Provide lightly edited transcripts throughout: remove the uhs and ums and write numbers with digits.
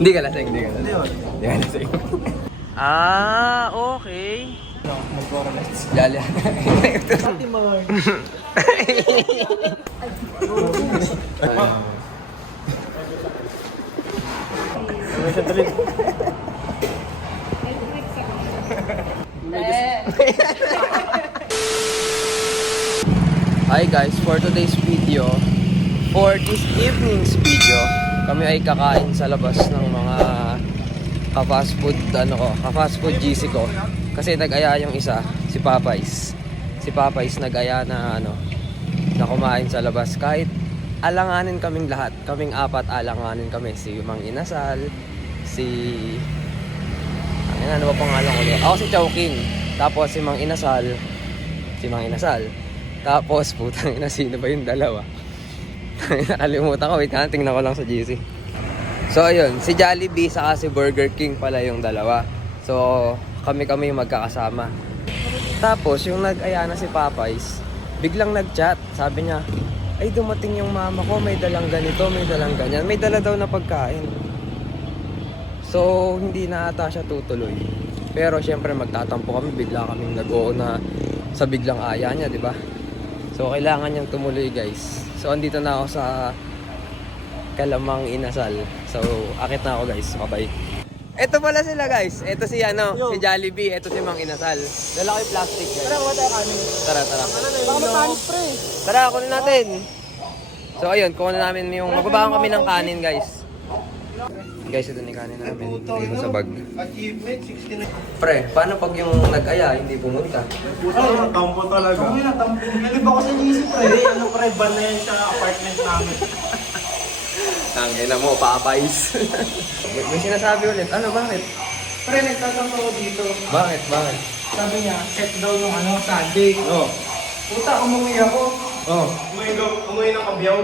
Hindi ka lasing, hindi ka lasing. Hindi ka lasing. Ah, okay. Mag-correlate. Jolly. Pati man. Hi guys, for today's video, for this evening's video, kami ay kakain sa labas ng mga ka-fast food, ka-fast food GC ko. Kasi nag-aya yung isa, si Papay's. Si Papay's nag-aya na na kumain sa labas. Kahit alanganin kaming lahat, kaming apat alanganin kami. Si Mang Inasal, ano ba pangalan ko? Ako si Chowking. Tapos si Mang Inasal. Tapos putang ina, sino ba yung dalawa? Nakalimutan ko, wait, tingnan ko lang sa GC. So ayun, si Jollibee saka si Burger King pala yung dalawa. So kami magkakasama. Tapos yung nag-aya na si Papay's, biglang nag-chat. Sabi niya, ay dumating yung mama ko, may dalang ganito, may dalang ganyan. May dala daw na pagkain. So hindi na ata siya tutuloy. Pero syempre magtatampo kami, bigla kaming nag-oo na sa biglang aya niya, di ba? So kailangan niyang tumuloy guys. So andito na ako sa Kalamang Inasal. So akit na ako guys, bye. Ito pala sila guys. Ito si si Jollibee, ito si Mang Inasal. Dala ko yung plastic guys. Tara, wala tayo kanin. Tara. Baka matanis pre. Tara, kunin natin. So ayun, kunin namin yung magbabahan kami ng kanin guys. Guys, ito ni kanin namin. Ito sa bag. Achievement 69. Pre, paano pag yung nag-aya hindi pumunta? Ay, tampo talaga. Kami na tampo. Nalib ako sa GC pre. Ano pre, ban na yan sa apartment namin. Tangina mo, Papay's. may sinasabi ulit. Ano, bakit? Pre, nagtatampo ako dito. Bakit? Sabi niya, set daw nung Sunday. Oh. Puta, umuwi ako. Oh. Umuwi ng kabyaw.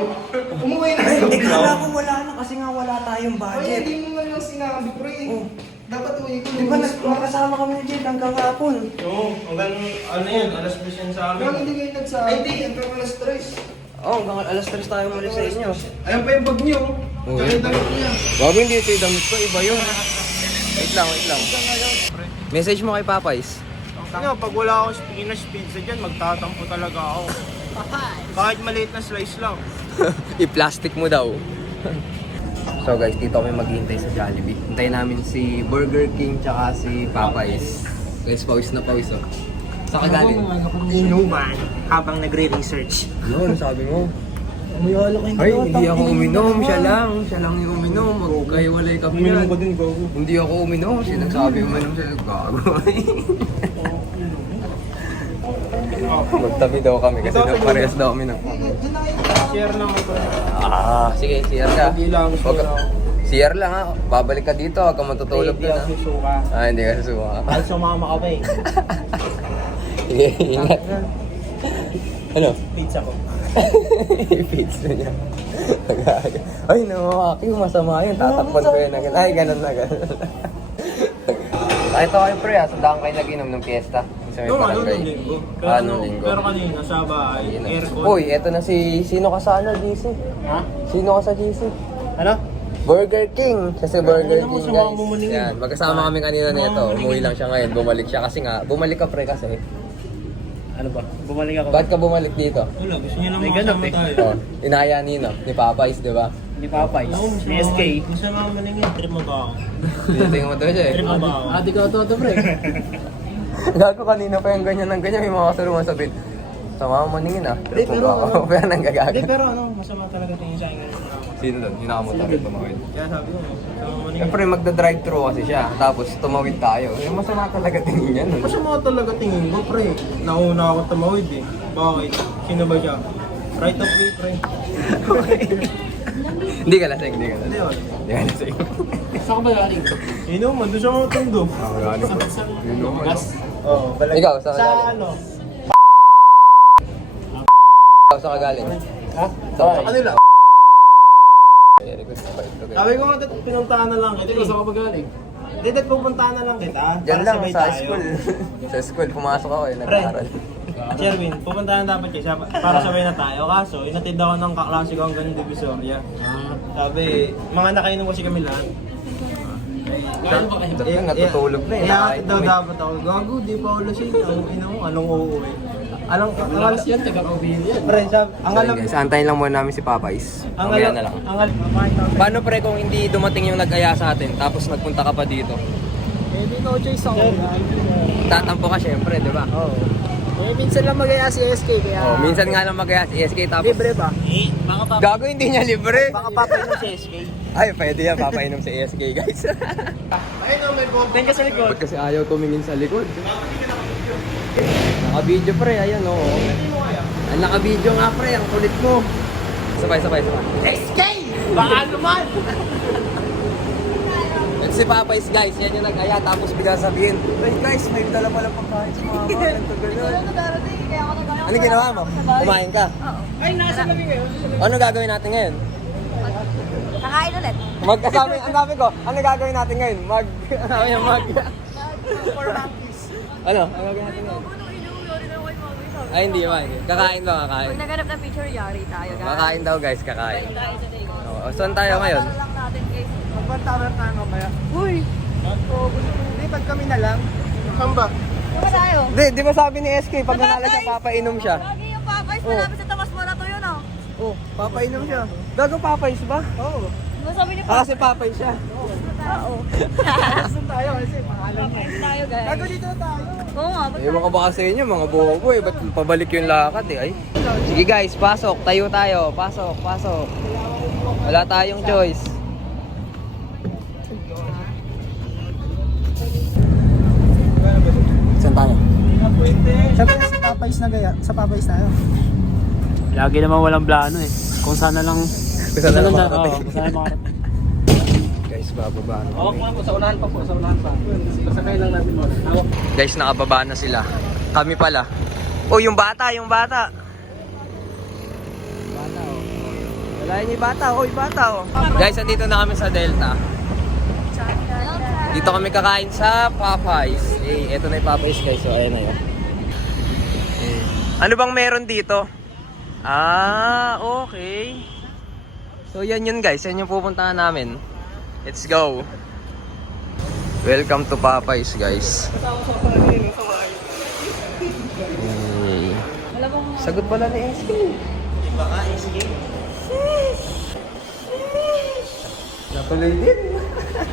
Umuwi na ng kabyaw. Kala ko wala na kasi nga wala tayong Ay, budget. hindi mo nga lang sinabi pre. Oh. Dapat uwi ko. Di ba magkasama kami ni Jade hanggang hapon? Oo, hanggang ano yan, alas 10 yan sa amin. Bakit hindi kayo nagsabi? Ay, hindi, hanggang alas 3. Oh, hanggang alas 3 tayo muli sa inyo. Ayun pa yung bag niyo. Oo. Kaya yung damit niya. Bago hindi ito yung damit ko, iba yun. Wait lang. Message mo kay Papay's. Ano, pag wala akong pizza dyan, magtatampo talaga ako. Kahit maliit na slice lang. I-plastic mo daw. So guys, dito kami maghihintay sa Jollibee. Hintayin namin si Burger King tsaka si Papay's. Guys, pawis na pawis oh. Saan ka galing? Inuman habang nagre-research. Ano sabi mo? Umiyalo kayo. Ay, hindi ako uminom. Siya lang yung uminom. Magkahiwalay kami yan. Uminom ko din, gago. Hindi ako uminom. Sinagsabi uminom siya. Gago. Magtabi daw kami kasi parehas daw kami ng... Share lang ako. Sige, CR ka. Hindi lang, Wag ka- CR lang ha. Babalik ka dito. Huwag ka matutulog Hindi doon ako ha. susuka. Hindi ka susuka. Ay, sumama ka pa eh. Sige, ingat. Ano? Pizza ko. Pizza niya. Ay, namamaki. Masama yun. Tatakpan ko yun. Ay, ganun na. Nakita ko kayo pre ha. Sandaan kayo nag-inom ng fiesta. Sa may barangay. Linggo. Nung linggo. Pero kanina sa bahay, aircon. Uy, eto na sino ka sa GC? Ha? Sino ka sa GC? Ano? Burger King. Kasi Burger Alam mo, King sumama guys. mo muling Yan, magkasama kami kanina nito. Umuwi lang siya ngayon. Bumalik siya kasi nga. Bumalik ka pre kasi. Ano ba? Bumalik ako. Bakit ka bumalik dito? Wala, gusto niya lang makasama tayo. Oh, inaya nino ni Papay's, di ba? Ni Papay. Ni SK. Gusto naman maling yun, trip mo ba ako? Tinitingnan mo daw siya eh. Trip mo ba ako? Ate ko ito pre. Gago kanina pa yung ganyan ng ganyan. May mga kasalungan sabihin. Sama mo maningin ah. Hindi, pero ako. ano? Pero nanggagago. Hindi, pero ano, masama talaga tingin sa akin ngayon. Sino doon? Hinakamot tumawid. Kaya sabi ko, sama mo niya. Siyempre magda-drive-thru kasi siya. Tapos tumawid tayo. Eh, masama talaga tingin yan. Masama talaga tingin ko, pre. Nauna ako tumawid eh. Bakit? Sino ba siya? Right of way, pre. Hindi ka lasing. Hindi, wala. Hindi ka lasing. Saan ka ba galing? Inuman, doon siya mga tundo. Ako galing. Gas. Oo, balag. Ikaw, saan ka Sa galing? ano? Ikaw, saan ka galing? Ha? Sa kanila. Very good. Bait to, guys. Sabi ko nga, pinuntahan na lang kita. Ikaw saan ka ba galing? Hindi, pupuntahan na lang kita. Diyan para lang, sabay sa tayo. school. Sa school, pumasok ako eh, nag-aaral. Sherwin, pupuntahan dapat kayo para sabay na tayo. Kaso, inatid ako ng kaklase ko hanggang Divisoria. Sabi, mga nakainom kasi kami lahat. Gano'n ba kayo? Natutulog na eh. Kaya daw dapat ako. Gago, di pa ako lasing. Ang ina mo, anong uuwi? Malakas yan, taga-kaubihin yan. Pre, ang Sorry alam. guys, antayin lang muna namin si Papais. Ang Mamaya alam. na lang. Ang alam. Paano pre kung hindi dumating yung nag-aya sa atin tapos nagpunta ka pa dito? Eh, di no choice ako. Tatampo ka syempre, di ba? Oo. Eh, minsan lang magaya si SK, kaya... Oh, minsan nga lang mag-aya si SK tapos... Libre ba? Gago, hindi niya libre. Baka papainom si SK. Ay, pwede yan. Papainom si SK, guys. Thank you sa likod. Ba't kasi ayaw tumingin sa likod? Naka-video pre, ayan o. Ang naka-video nga pre, ang kulit mo. Sabay. SK! Baka naman! At si Papais guys, yan yung nag-aya tapos bigla sabihin, hey guys, may dala pala pagkain sa mga ganito ganun. Ano ginawa mo? Kumain ka? Ay, nasa kami ngayon. Ano gagawin natin ngayon? Kakain ulit. Magkasama, ang dami ko, ano gagawin natin ngayon? Ano? Ano gagawin natin ngayon? Ay, hindi ba? Kakain ba? Kakain. Pag naganap ng picture, yari tayo, guys. Kakain daw guys, kakain. Oo, saan tayo ngayon? Para lang natin, guys. Magpantawer tayo mamaya. Uy! O, lipad kami na lang. Saan ba? Saan tayo? Di ba sabi ni SK, pag nanalo siya, papainom siya? Lagi yung Popeyes, malapit sa Tamas Morato yun, oh. Oh, papainom siya. Gago Papais ba? Oo. Di ba sabi niyo Kasi Papais siya. Oo. Saan tayo kasi pangalan niya. Popeyes tayo, guys. Gago dito na tayo. Oo nga, ba't Ewan ka baka sa inyo, mga bobo eh. Ba't pabalik yung lakad eh? Ay. Sige guys, pasok. Tayo tayo. Pasok. Wala tayong choice. Saan tayo? Siyempre sa Popeyes na gaya. Sa Popeyes tayo. Lagi naman walang plano eh. Kung sana lang... Kung saan na lang makarating. Kung sana makarating. Guys, bababa na. Hawak mo lang po, sa unahan pa po, sa unahan pa. Pasakay lang natin mo. Hawak. Guys, nakababa na sila. Kami pala. Oh, yung bata. Bata, oh. Wala yung bata, bata, oh. Guys, andito na kami sa Delta. Dito kami kakain sa Popeyes. Eh, eto na yung Popeyes, guys. So, ayan na yun. Ano bang meron dito? Ah, okay. So, yan yun, guys. Yan yung pupuntahan namin. Let's go. Welcome to Popeyes, guys. Hey. Sagot pala ni SK. Baka, SK. Natuloy din.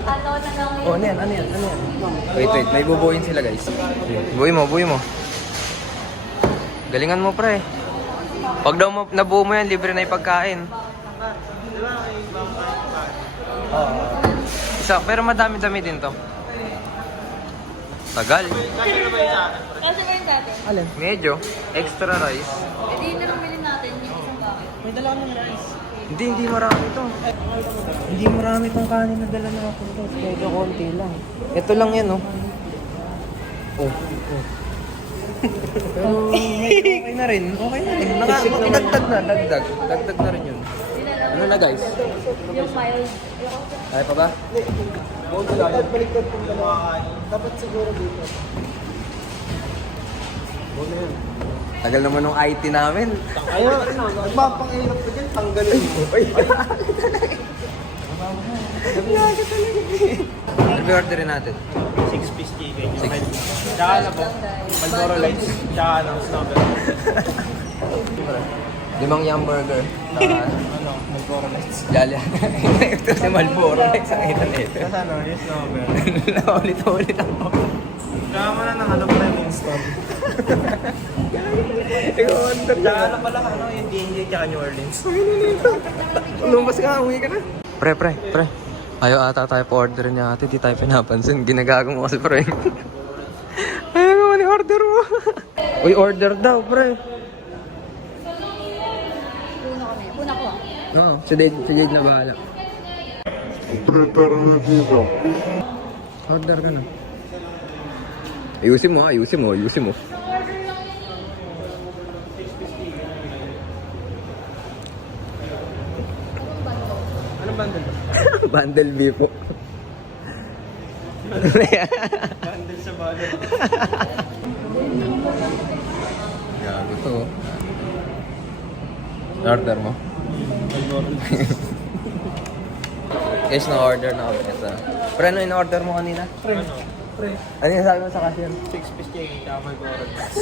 ano na lang yun? Oh, ano yan? Wait. May bubuin sila, guys. Buuin mo. Galingan mo, pre. Pag daw nabuo mo yan, libre na yung pagkain. Isa, pero madami-dami din to. Tagal. Kasi ba yung dati? Medyo. Extra rice. Eh, di na bumili natin yung isang bakit. May dala kami ng rice. Hindi marami to. Hindi marami tong kanin na dala na ako to. Medyo konti lang. Ito lang yan, oh. Oh. Pero medyo okay na rin. Dagdag na rin yun. Ano na, guys? Yung mild. Kaya pa ba? Dapat baliktad kung dalawa. Dapat siguro dito. Tagal naman ng IT namin. Ayaw, nagpapangilap ko dyan, tanggalin mo. Ano orderin natin? 6-piece chicken. Tsaka na po, Malboro Lights. Tsaka ng snowball. 5 yum burger. Malboro Lights. Lala. Ito si Malboro. Sa kita na ito. Kasi ano, yung snowball. Ulit-ulit ako. Tsaka mo na ng ano pa yung stop. Tsaka na pala ano, yung D&J tsaka New Orleans. Lumabas ka, uwi ka na. Pre. Ayaw ata tayo pa-order niya ate, di tayo pinapansin. Ginagago mo kasi pre. Ayaw naman i-order mo. Uy, order daw pre. Una ko ah. Oo, si Dade na bahala. Order ka na. Ayusin mo. Anong bundle? Bundle B po. Bundle sa bundle. Gago to. Order mo. Guys, na-order na kami ito. Pre, ano in-order mo kanina? Pre. Ano yung sabi mo sa cashier? 6 piece cake, tama ko oras.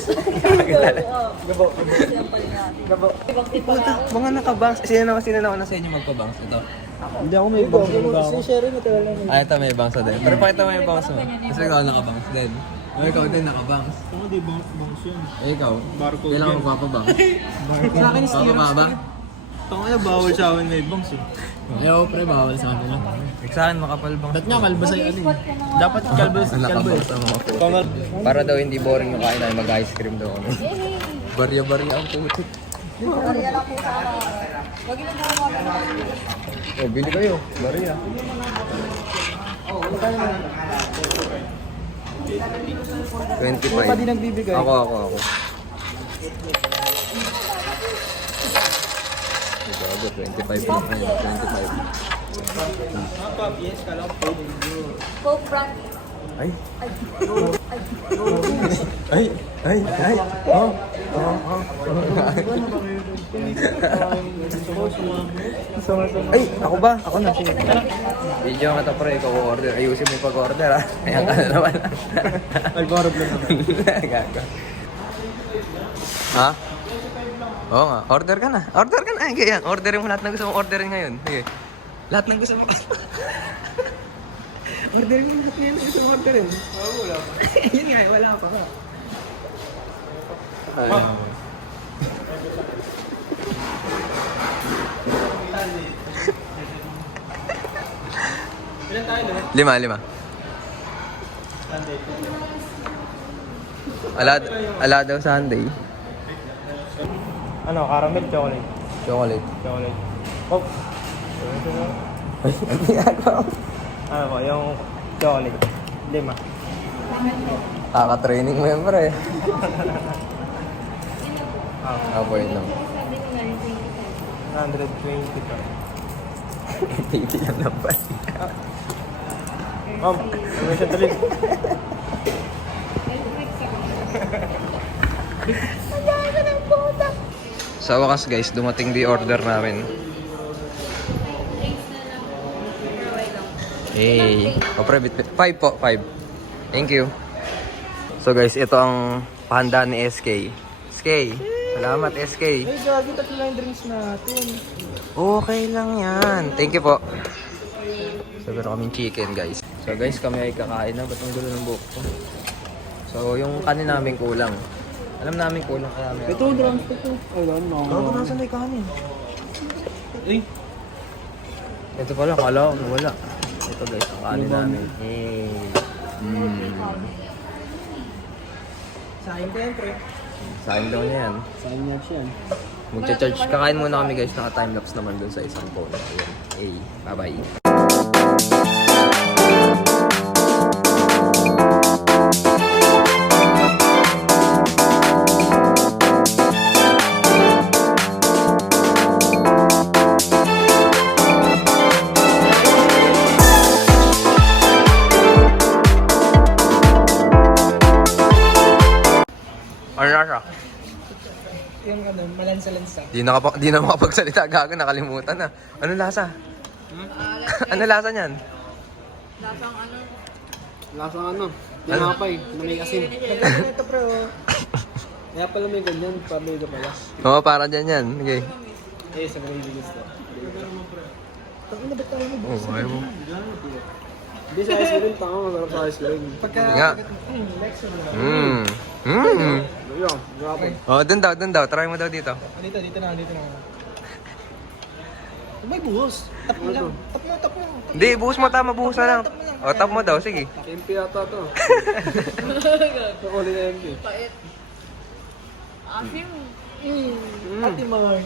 Gabo. Gabo. Ibang tipo Puta, mga nakabangs. Sino na sa inyo magpabangs? Ito. Hindi ako may bangs. Si Sherry na talaga. Ah, ito may bangs na din. Pero pakita mo yung bangs mo. Kasi ikaw nakabangs din. O ikaw din nakabangs. Ako di bangs yun. Eh, ikaw? Barcode Kailangan yan. magpapabangs. Sa akin is Papaba ba? Tama na, bawal sa akin may bangs eh. Ayaw, pre, bawal sa kanila. Sa akin makapal bangs. Ba't nga kalbo sa'yo ano eh? Dapat kalbas. Ang nakabangs ang mga puto. Para daw hindi boring yung kain namin, mag-ice cream daw kami. Barya-barya ang puto. Kaya lang po sa ano. Huwag yun ang mga Oh, bili kayo. Barya. Pa di nagbibigay. Ako. Gago, 25 lang ngayon. 25. Yes, kala ko pwede. Coke brand. Ay. Oh. Ay, ako ba? Ako na. Sige. Video nga ito pre, ikaw order. Ayusin mo yung pag-order ha. Ayan ka na naman. Nag-order lang naman. Gago. Ha? Oo nga. Order ka na. Order ka na. Ay, ganyan. Orderin mo lahat ng gusto mong orderin ngayon. Sige. Lahat ng gusto mo. Orderin mo lahat ngayon ng gusto mong orderin. Wala pa. Yun nga, wala pa ka. Ilan tayo doon? 5. Ala daw Sunday. Ano, caramel, chocolate? Chocolate. Chocolate. Oh. Ano ko, yung chocolate. 5. Kaka-training mo yan, pre. Ako yun lang. 120 pa. Hindi lang naman. Ma'am, ano siya tuloy? Sa wakas guys, dumating di order namin. Hey. O pre, 5 po, 5. Thank you. So guys, ito ang pahanda ni SK. SK, salamat SK. Ay, gagi, 3 lang drinks natin. Okay lang yan. Thank you po. So, meron kaming chicken, guys. So, guys, kami ay kakain na. Ba't ang gulo ng buhok ko? So, yung kanin namin kulang. Alam namin kulang kaya namin. Ito, drums ito. Ayun, no. Bago nasan na yung kanin? Eh, Ito pala, kala ko wala. Ito guys, ang kanin namin. sayang ko yan, pre. Sayang daw niya yan. Sayang niya siya. Magcha-charge. Kakain muna kami guys. Naka-timelapse naman dun sa isang phone. Ayan. Hey, bye-bye. Ano na siya? Yung ano, malansa-lansa. Di na makapagsalita, gago, nakalimutan na. Ano lasa? Ano lasa niyan? Lasang ano. Lasang ano? Dinapay, na may asin. Ganyan ito, pre, oh. Kaya pala may ganyan, pabay ka pala. Oo, para dyan yan. Okay. Eh, sa mga hindi gusto. Tangina, ba't tayo mo? Oo, ayaw mo. Hindi sa ice cream, tama, masarap sa ice cream. Pagka... Nga. Next one. Ayun, grabe. Oh, dun daw. Try mo daw dito. Dito na. May buhos. Tap mo lang. Tap mo. Hindi, buhos mo, tama, buhos na lang. O, tap mo daw, sige. MP yata to. Nakuli na MP. Pait. Asim. Ate Marge.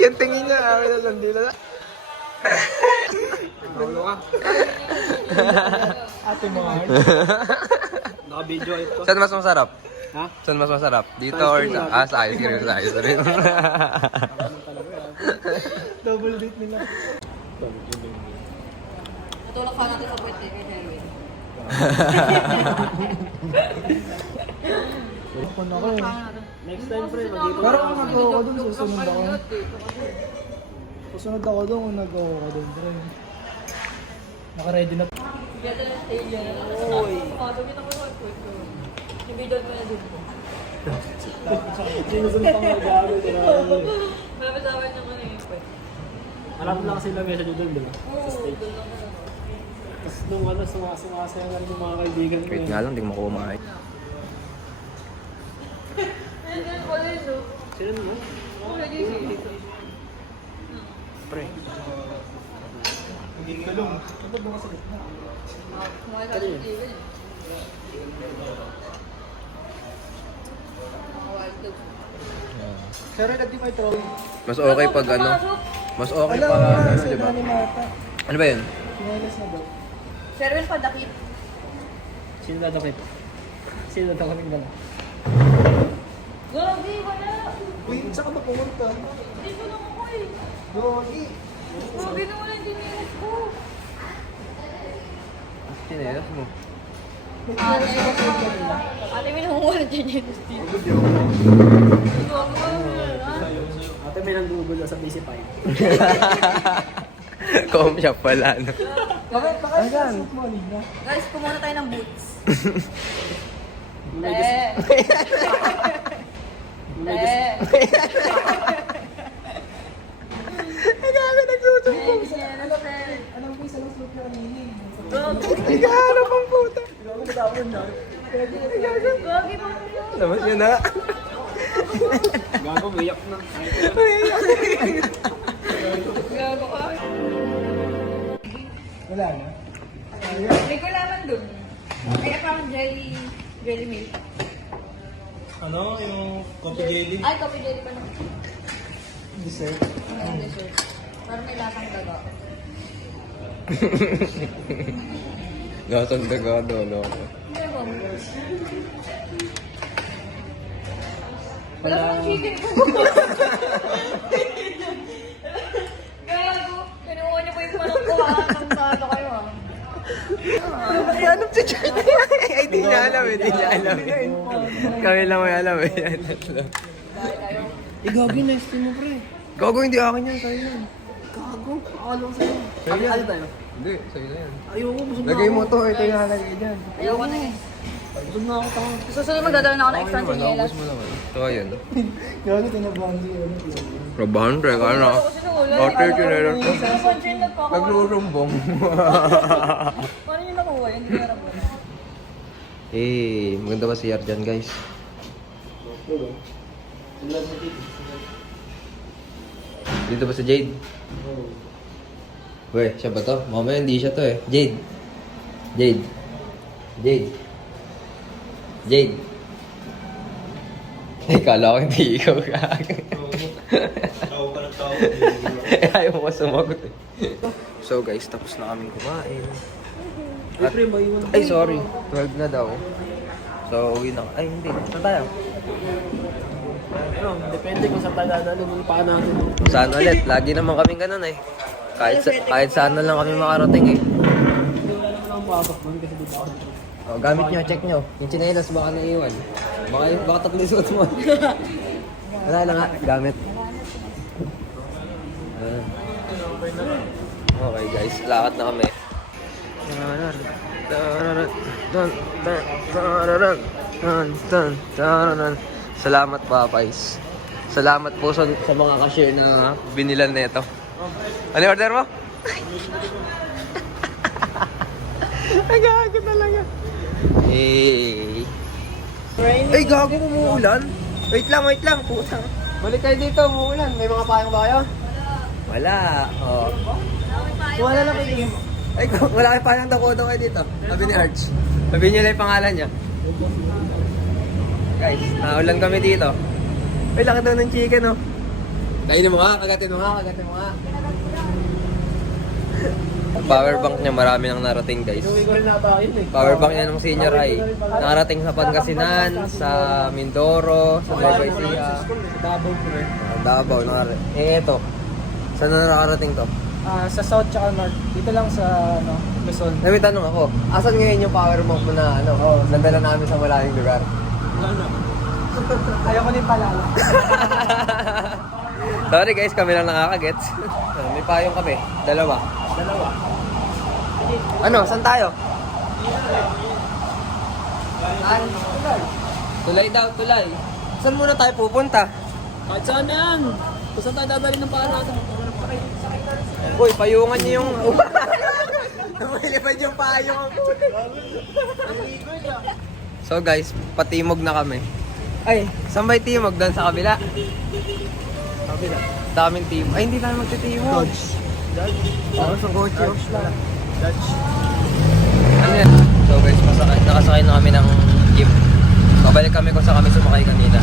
Yung tingin niya, amin na sandila na. Naulo ka. Ate Marge. Naka-video ito. Saan mas masarap? Ha? Saan mas masarap? Dito Sa or ice cream sa... Sa ice cream, sa ice cream. Double date nila. Natulak ka natin sa puwet eh. Kay Sherwin. Ako na ko. Next time, pre, mag-ipon Parang ako dun susunod ako. Kasunod ako doon kung nag-go ako doon, pre. Naka-ready na. Ganda na stage yan. Uy. Pumasok yun ako sa pwesto. Ibidon mo na dito. Sinusunod ako mag-aaral. Malapit sa akin yung ano yung pwesto. Alam lang kasi lang message doon, di ba? Oo, doon lang na. Tapos nung ano, sumasaya na rin yung mga kaibigan ko. Wait nga lang, di mo kumain. Ayun, wala yun, no? Sino mo? Wala yun, dito. Pre. Hindi kalong. Kumain sa akin, hindi yun. Pero nagdi may troll. Mas okay pag ano. Mas okay pag ano, di ba? Ni Marta. Ano ba yun? Pinelas na daw. Sherwin pa dakip. Sino dadakip? Sino dadakip na lang? Gogi, wala. Uy, saan ka ba pumunta? Dito lang ako eh. Gogi. Gogi na wala yung dinilis ko. Sinelas mo. Ate, may nangunguha ng dinilis dito. Ate may nang-google sa DC5. Com siya pala, no? Ayan. Guys, kumuna tayo ng boots. May Eh. Eh. Ay, gago, nagsusumbong. Alam ko isa lang slope na kanini. Ay, gago, pang puta. Gogi pa yun. Labas yun na. Gago, biyak na. Gago ka. Wala na. May gulaman dun. Kaya parang jelly milk. Ano, yung coffee jelly? Ay, coffee jelly pa naman. Dessert. Ang dessert. Parang may lasang daga. Lasang daga, dolo ko. Hindi ba? Wala pa ng chicken ko. Gago. Kinuha niyo po yung manok ko ha. Nang salo kayo ha. Ay, anong si China? Ay, di niya alam eh, di niya alam eh. Kami lang may alam eh. Igagi, next time mo, pre. Gago, hindi akin yan, sa'yo yan. Gago, akala ko sa'yo. Sa'yo yan. Ano tayo? Hindi, sa'yo na yan. Ayoko, busog na Lagay ako. mo to, ito yung halagay dyan. Ayoko na eh. Busog na ako, tanga. Susunod magdadala na ako ng extra Ano, chinelas. naubos mo naman. So, ayun. Gago, tinabahan siya. Rabahan, pre, ano? Kasi sa ulo. Ate, chinelas ko. Nagkakaroon. Naglurumbong. Paano yung nakuha? Hindi ko alam. Eh, maganda ba si dyan, guys? Dito ba si Jade? Weh, siya ba to? Mamaya hindi siya to eh. Jade. Jade. Jade. Jade. Eh, kala ko hindi ikaw ka. Tao ka ng tao. Ayaw mo sumagot eh. So guys, tapos na kaming kumain. Ay, pre, maiwan. Ay, sorry. 12 na daw. So, uwi na. Ay, hindi. Saan tayo? Ano, depende kung sa tayo na yung paa natin. Saan ulit? Lagi naman kaming ganun eh. Kahit saan na lang kami makarating eh. Hindi wala naman akong pasok doon kasi di ba ako dito. Oh, gamit nyo, check nyo. Yung chinelas baka naiwan. Baka tatlo yung suot mo. Wala lang nga, gamit. Okay guys, lakad na kami. Salamat Papay's. Salamat po sa mga cashier na binilan na ito. Ano yung order mo? Ay, gago talaga. Hey. Ay, gago, umuulan. Wait lang, putang. Balik kayo dito, umuulan. May mga payong ba kayo? Wala. Oh. Wala na kayo. Ay, wala kayo payong daw kayo dito. Sabi ni Arch. Sabi niyo lang yung pangalan niya. Guys, naulan kami dito. Ay, laki daw ng chicken, oh. Kainin mo nga, kagatin mo nga. Power bank niya, marami nang narating, guys. Inuwi ko rin nata yun eh. Power bank niya ng senior high. Nakarating sa Pangasinan, sa Mindoro, sa Nueva Ecija. Davao, pre. Davao, nakarating. Eh, eto. Saan na nakarating to? Sa South tsaka North. Dito lang sa, Luzon. May tanong ako, asan ngayon yung power bank mo na, nandala namin sa malayong lugar? Ayaw ko din palala. Sorry guys, kami lang nakakagets. May payong kami. Dalawa. Ano, saan tayo? Tulay daw, tulay. Saan muna tayo pupunta? Kahit saan na yan? Kung saan tayo dadalhin ng paa natin? Uy, payungan niyo yung... Namilipad yung payong. So guys, patimog na kami. Ay, saan ba yung timog? Doon sa kabila? Kabila. Daming timog. Ay, hindi tayo magtitimog. Dodge. Oo, sa kotse. Dutch. Ano yan? So guys, nakasakay na kami ng jeep. Babalik kami kung saan kami sumakay kanina.